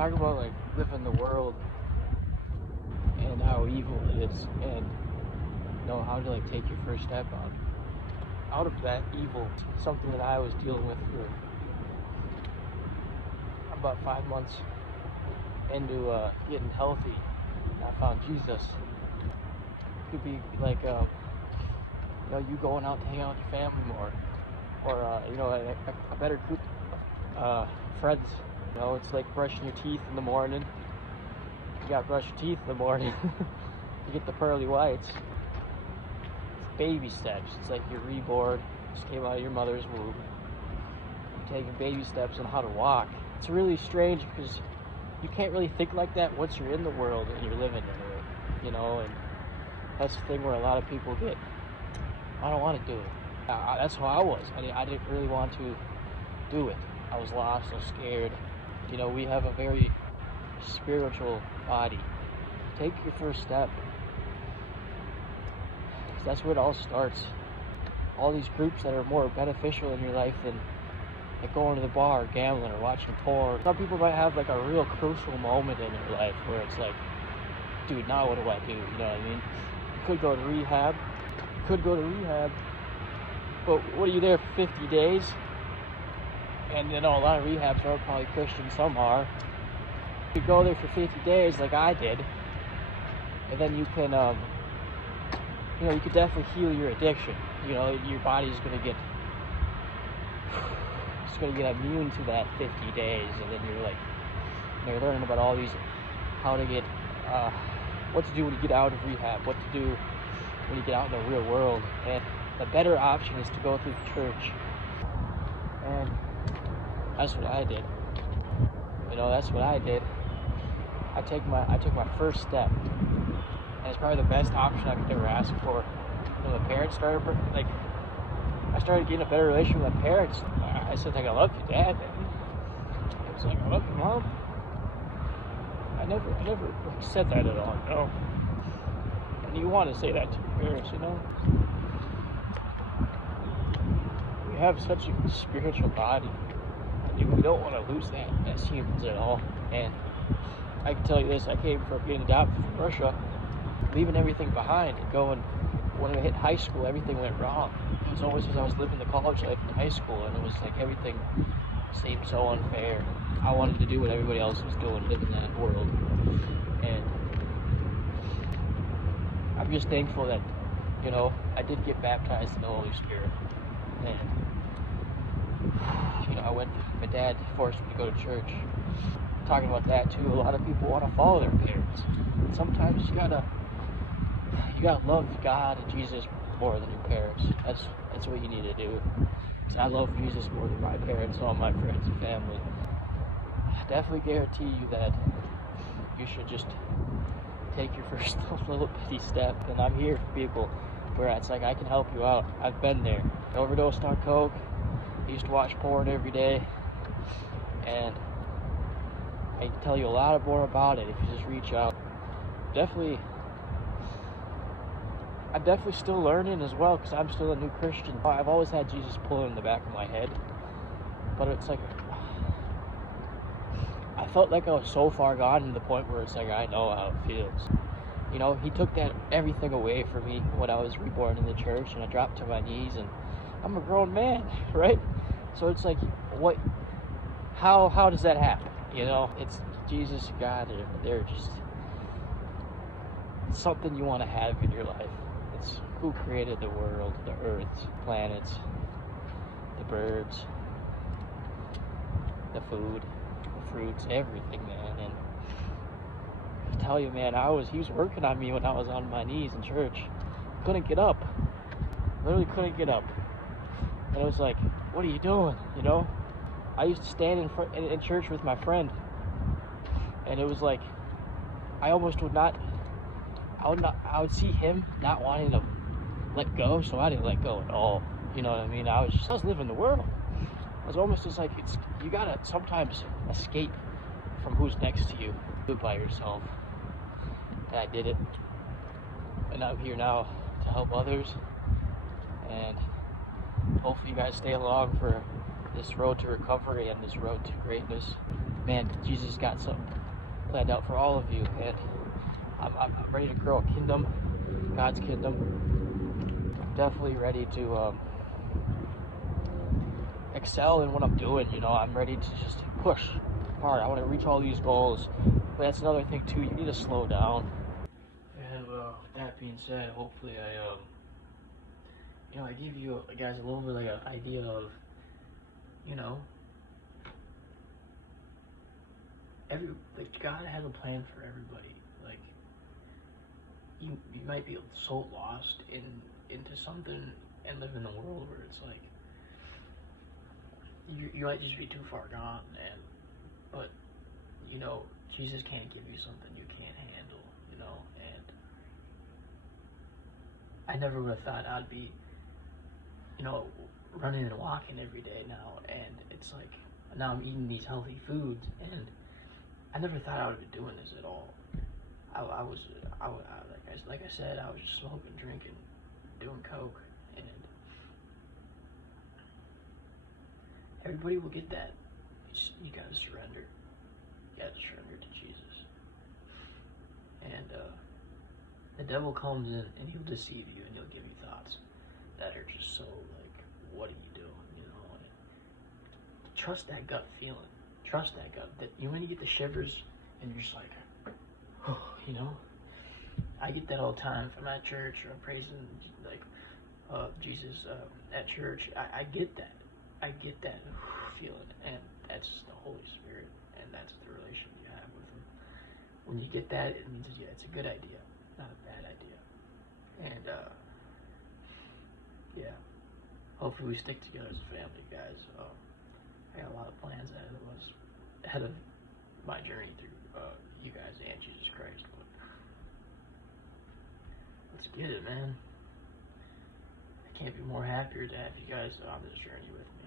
talk about like living the world and how evil it is, and know how to like take your first step out of that evil. Something that I was dealing with for about 5 months into getting healthy. I found Jesus. It could be like you going out to hang out with your family more, or a better group of friends. It's like brushing your teeth in the morning. You gotta brush your teeth in the morning to get the pearly whites. It's baby steps. It's like you're reborn, just came out of your mother's womb. You're taking baby steps on how to walk. It's really strange because you can't really think like that once you're in the world and you're living in it, and that's the thing where a lot of people get, I don't want to do it. That's how I was. I didn't really want to do it. I was lost, I was scared. We have a very spiritual body. Take your first step. That's where it all starts. All these groups that are more beneficial in your life than like going to the bar, or gambling, or watching porn. Some people might have like a real crucial moment in their life where it's like, dude, now what do I do? You know what I mean? You could go to rehab. But what are you there for 50 days? And a lot of rehabs are probably Christian, some are. You go there for 50 days like I did, and then you can, you could definitely heal your addiction. Your body's gonna get immune to that 50 days, and then you're learning about all these, how to get, what to do when you get out of rehab, what to do when you get out in the real world. And the better option is to go through the church. And that's what I did. I took my first step, and it's probably the best option I could ever ask for. When my parents started, I started getting a better relationship with my parents. I said, I love you, Dad. I was like, I love you, Mom. I never said that at all, And you want to say that to your parents, We have such a spiritual body. We don't want to lose that as humans at all. And I can tell you this, I came from getting adopted from Russia, leaving everything behind and going, when I hit high school, everything went wrong. It was always as I was living the college life in high school, and it was like everything seemed so unfair. I wanted to do what everybody else was doing, live in that world. And I'm just thankful that, I did get baptized in the Holy Spirit. And my dad forced me to go to church. Talking about that too, a lot of people want to follow their parents. Sometimes you gotta love God and Jesus more than your parents. That's what you need to do. Because I love Jesus more than my parents, all my friends and family. I definitely guarantee you that you should just take your first little bitty step. And I'm here for people where it's like, I can help you out. I've been there. I overdosed on coke. I used to watch porn every day. And I can tell you a lot more about it if you just reach out. I'm definitely still learning as well, because I'm still a new Christian. I've always had Jesus pulling in the back of my head, but it's like, I felt like I was so far gone to the point where it's like, I know how it feels. He took everything away from me when I was reborn in the church, and I dropped to my knees, and I'm a grown man, right? So it's like, how does that happen? It's Jesus and God, they're just something you want to have in your life. It's who created the world, the earth, planets, the birds, the food, the fruits, everything, man. And I tell you, man, he was working on me when I was on my knees in church. Couldn't get up. Literally couldn't get up. And it was like, what are you doing? I used to stand in church with my friend, and it was like, I would see him not wanting to let go, so I didn't let go at all. You know what I mean? I was living the world. It was almost just like, you gotta sometimes escape from who's next to you. Do it by yourself. And I did it. And I'm here now to help others. And hopefully you guys stay along for this road to recovery and this road to greatness. man, Jesus got something planned out for all of you, and I'm ready to grow a kingdom, God's kingdom. I'm definitely ready to excel in what I'm doing. You know, I'm ready to just push hard. I want to reach all these goals, but that's another thing too. You need to slow down. And with that being said, hopefully I give you guys a little bit like an idea of, you know, God has a plan for everybody. Like you might be so lost into something and live in a world where it's like you might just be too far gone, but you know, Jesus can't give you something you can't handle, you know. And I never would have thought I'd be, you know, running and walking every day now, and it's like now I'm eating these healthy foods, and I never thought I would be doing this at all. Like I said, I was just smoking, drinking, doing coke, and everybody will get that. You gotta surrender. You gotta surrender to Jesus. And the devil comes in and he'll deceive you and he'll give you thoughts that are just so like, what are you doing? You know. And trust that gut feeling. Trust that gut. That when you get the shivers and you're just like, oh, you know. I get that all the time from at church or praising like Jesus at church. I get that. I get that feeling, and that's the Holy Spirit, and that's the relation you have with Him. When you get that, it means it's a good idea, not a bad idea. And yeah, hopefully we stick together as a family, guys. I got a lot of plans ahead of my journey through you guys and Jesus Christ. But let's get it, man. I can't be more happier to have you guys on this journey with me.